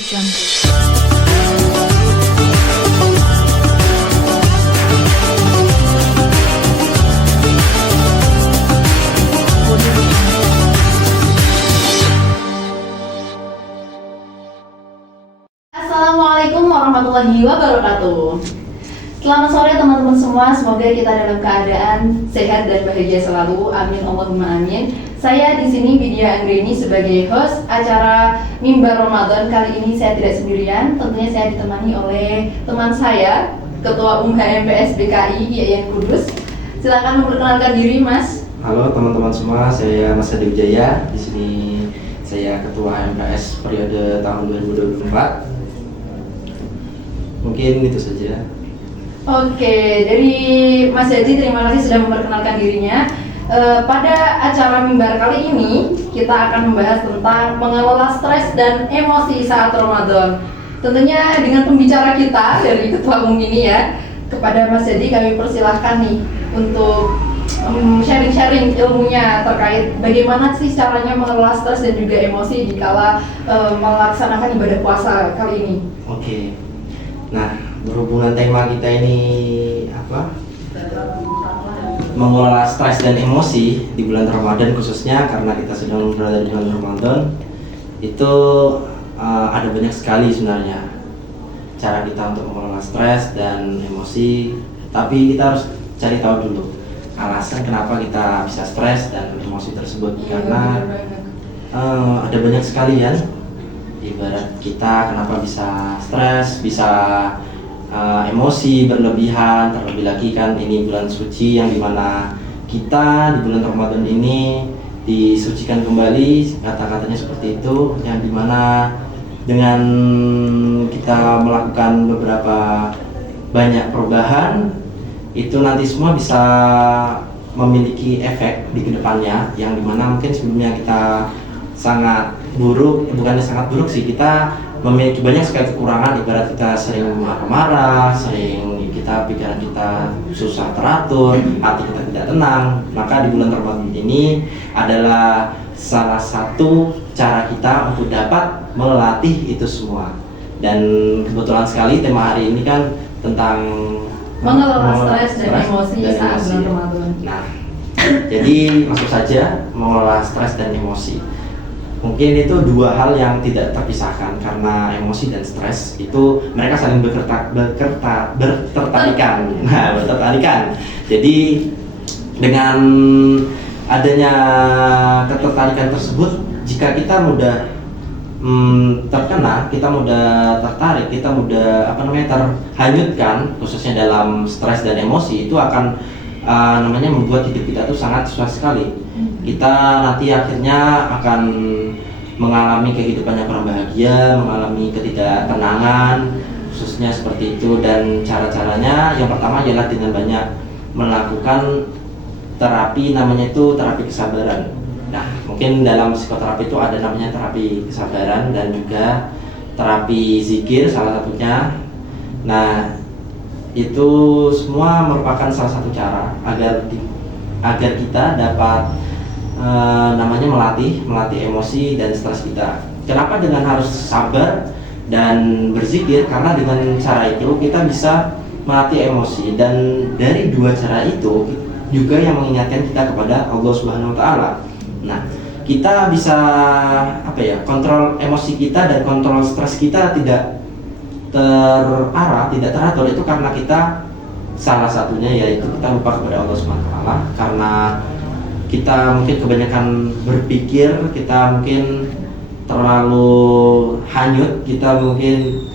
Jungle. Assalamualaikum warahmatullahi wabarakatuh. Selamat sore teman-teman semua, semoga kita dalam keadaan sehat dan bahagia selalu. Amin Allahumma amin. Saya di sini Widya Anggreni sebagai host acara Mimbar Ramadan. Kali ini saya tidak sendirian, tentunya saya ditemani oleh teman saya, Ketua HMPS BKI Yayan Kudus. Silakan memperkenalkan diri, Mas. Halo teman-teman semua, saya Mas Adi Wijaya. Di sini saya Ketua HMPS periode tahun 2024. Mungkin itu saja. Oke, dari Mas Haji terima kasih sudah memperkenalkan dirinya. Pada acara Mimbar kali ini kita akan membahas tentang mengelola stres dan emosi saat Ramadan. Tentunya dengan pembicara kita dari Ketua Umum ini ya, kepada Mas Haji kami persilahkan nih untuk sharing-sharing ilmunya terkait bagaimana sih caranya mengelola stres dan juga emosi dikala melaksanakan ibadah puasa kali ini. Oke. Nah, berhubungan tema kita ini apa? Mengelola stres dan emosi di bulan Ramadan, khususnya karena kita sedang berada di bulan Ramadan. Itu ada banyak sekali sebenarnya cara kita untuk mengelola stres dan emosi. Tapi kita harus cari tahu dulu alasan kenapa kita bisa stres dan emosi tersebut. Karena ada banyak sekali ya, ibarat kita kenapa bisa stres, bisa emosi berlebihan. Terlebih lagi kan ini bulan suci yang dimana kita di bulan Ramadan ini disucikan kembali, kata-katanya seperti itu, yang dimana dengan kita melakukan beberapa banyak perubahan itu nanti semua bisa memiliki efek di kedepannya, yang dimana mungkin sebelumnya kita sangat buruk, bukannya sangat buruk sih, kita memiliki banyak sekali kekurangan. Ibarat kita sering marah-marah, sering pikiran kita susah teratur, hati kita tidak tenang. Maka di bulan Ramadan ini adalah salah satu cara kita untuk dapat melatih itu semua. Dan kebetulan sekali tema hari ini kan tentang mengelola stres dan emosi saat bulan Ramadan. Nah, jadi masuk saja mengelola stres dan emosi. Mungkin itu dua hal yang tidak terpisahkan, karena emosi dan stres itu mereka saling bertertarikan. Nah, bertertarikan. Jadi dengan adanya ketertarikan tersebut, jika kita mudah terkena, kita mudah tertarik, kita mudah terhanyutkan, khususnya dalam stres dan emosi, itu akan membuat hidup kita tuh sangat susah sekali. Kita nanti akhirnya akan mengalami kehidupan yang kurang bahagia, mengalami ketidaktenangan, khususnya seperti itu. Dan cara-caranya yang pertama adalah dengan banyak melakukan terapi, namanya itu terapi kesabaran. Nah, mungkin dalam psikoterapi itu ada namanya terapi kesabaran dan juga terapi zikir salah satunya. Nah, itu semua merupakan salah satu cara agar kita dapat melatih emosi dan stres kita. Kenapa dengan harus sabar dan berzikir? Karena dengan cara itu kita bisa melatih emosi, dan dari dua cara itu juga yang mengingatkan kita kepada Allah Subhanahu wa taala. Nah, kita bisa kontrol emosi kita dan kontrol stres kita tidak terarah, tidak teratur, itu karena kita salah satunya yaitu kita lupa kepada Allah Subhanahu wa taala. Karena kita mungkin kebanyakan berpikir, kita mungkin terlalu hanyut, kita mungkin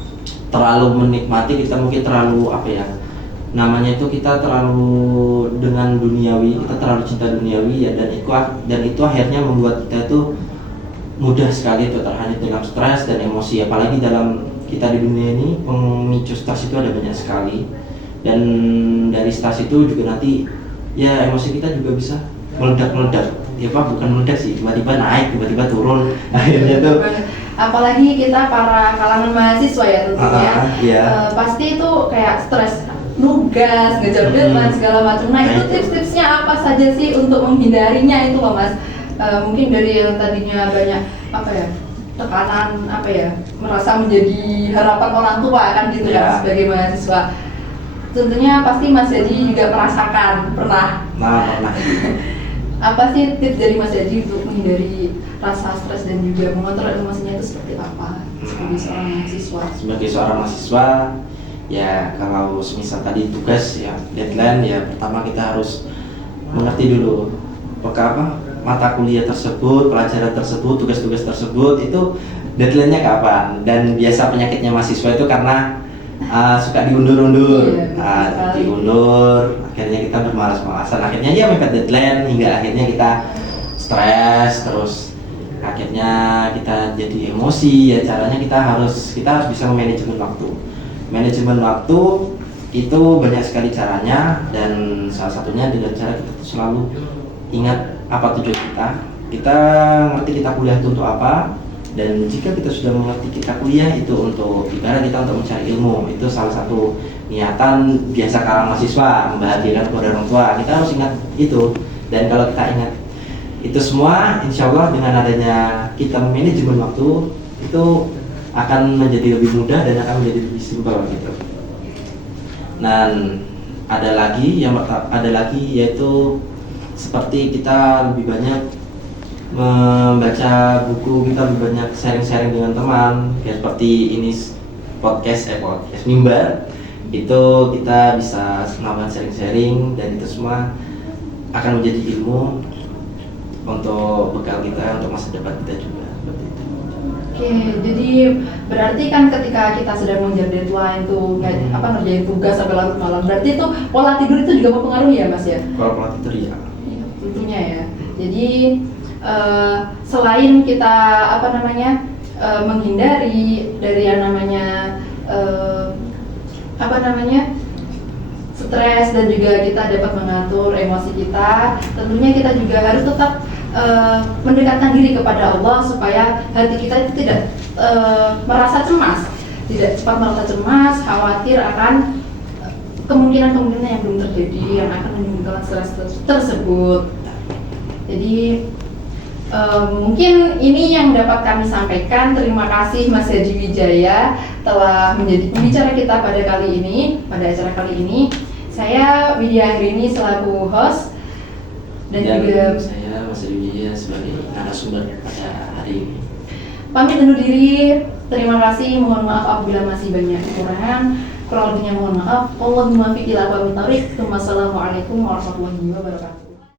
terlalu menikmati, kita mungkin terlalu kita terlalu dengan duniawi, kita terlalu cinta duniawi ya, dan itu akhirnya membuat kita tuh mudah sekali tuh terhanyut dalam stres dan emosi. Apalagi dalam kita di dunia ini, pemicu stres itu ada banyak sekali, dan dari stres itu juga nanti ya emosi kita juga bisa meledak-meledak. Ya bukan meledak sih, tiba-tiba naik, tiba-tiba turun. Akhirnya tuh apalagi kita para kalangan mahasiswa ya tentunya, pasti itu kayak stres, nugas, ngejar deadline segala macam. Nah, itu tips-tipsnya apa saja sih untuk menghindarinya itu loh Mas? Mungkin dari yang tadinya banyak tekanan apa ya, merasa menjadi harapan orang tua kan gitu Ya. kan sebagai mahasiswa. Tentunya pasti Mas Jadi juga merasakan pernah. Nah, Apa sih tips dari Mas Jadi untuk menghindari rasa stres dan juga mengontrol emosinya itu seperti apa sebagai seorang mahasiswa? sebagai seorang mahasiswa, ya kalau semisal tadi tugas ya deadline, ya pertama kita harus mengerti dulu apa mata kuliah tersebut, pelajaran tersebut, tugas-tugas tersebut itu deadline-nya kapan. Dan biasa penyakitnya mahasiswa itu karena suka diundur-undur. Iya, betul sekali. Diundur, akhirnya kita bermalas-malasan, akhirnya ya mepet deadline, hingga akhirnya kita stres, terus akhirnya kita jadi emosi. Ya caranya kita harus bisa manajemen waktu. Manajemen waktu itu banyak sekali caranya, dan salah satunya dengan cara kita tuh selalu ingat apa tujuan kita. Kita ngerti kita kuliah itu untuk apa, dan jika kita sudah mengerti kita kuliah itu untuk ibarat kita untuk mencari ilmu, itu salah satu niatan biasa kalangan mahasiswa, membahagiakan kepada orang tua. Kita harus ingat itu, dan kalau kita ingat itu semua, insya Allah dengan adanya kita manajemen waktu itu akan menjadi lebih mudah dan akan menjadi lebih simpel gitu. Dan ada lagi yaitu seperti kita lebih banyak membaca buku, kita lebih banyak sharing-sharing dengan teman, kayak seperti ini podcast mimbar, itu kita bisa melakukan sharing-sharing, dan itu semua akan menjadi ilmu untuk bekal kita untuk masa depan kita juga, seperti itu. Oke, jadi berarti kan ketika kita sedang mengejar deadline tuh ngerjain tugas sampai larut malam, berarti itu pola tidur itu juga mempengaruhi ya Mas ya? Kalau pola tidur ya. Tentunya ya. Jadi selain kita menghindari dari yang namanya stres, dan juga kita dapat mengatur emosi kita, tentunya kita juga harus tetap mendekatkan diri kepada Allah supaya hati kita itu tidak merasa cemas, tidak cepat merasa cemas, khawatir akan kemungkinan-kemungkinan yang belum terjadi yang akan menimbulkan stres tersebut. Jadi mungkin ini yang dapat kami sampaikan. Terima kasih Mas Hadi Wijaya telah menjadi pembicara kita pada acara kali ini. Saya Widya Angrini selaku host, dan juga saya Mas Hadi Wijaya sebagai narasumber pada hari ini. pamit undur diri. Terima kasih, mohon maaf apabila masih banyak kekurangan. Kurang lebihnya mohon maaf. Allahumma fiqil aqwamit thariq. Wassalamualaikum warahmatullahi wabarakatuh.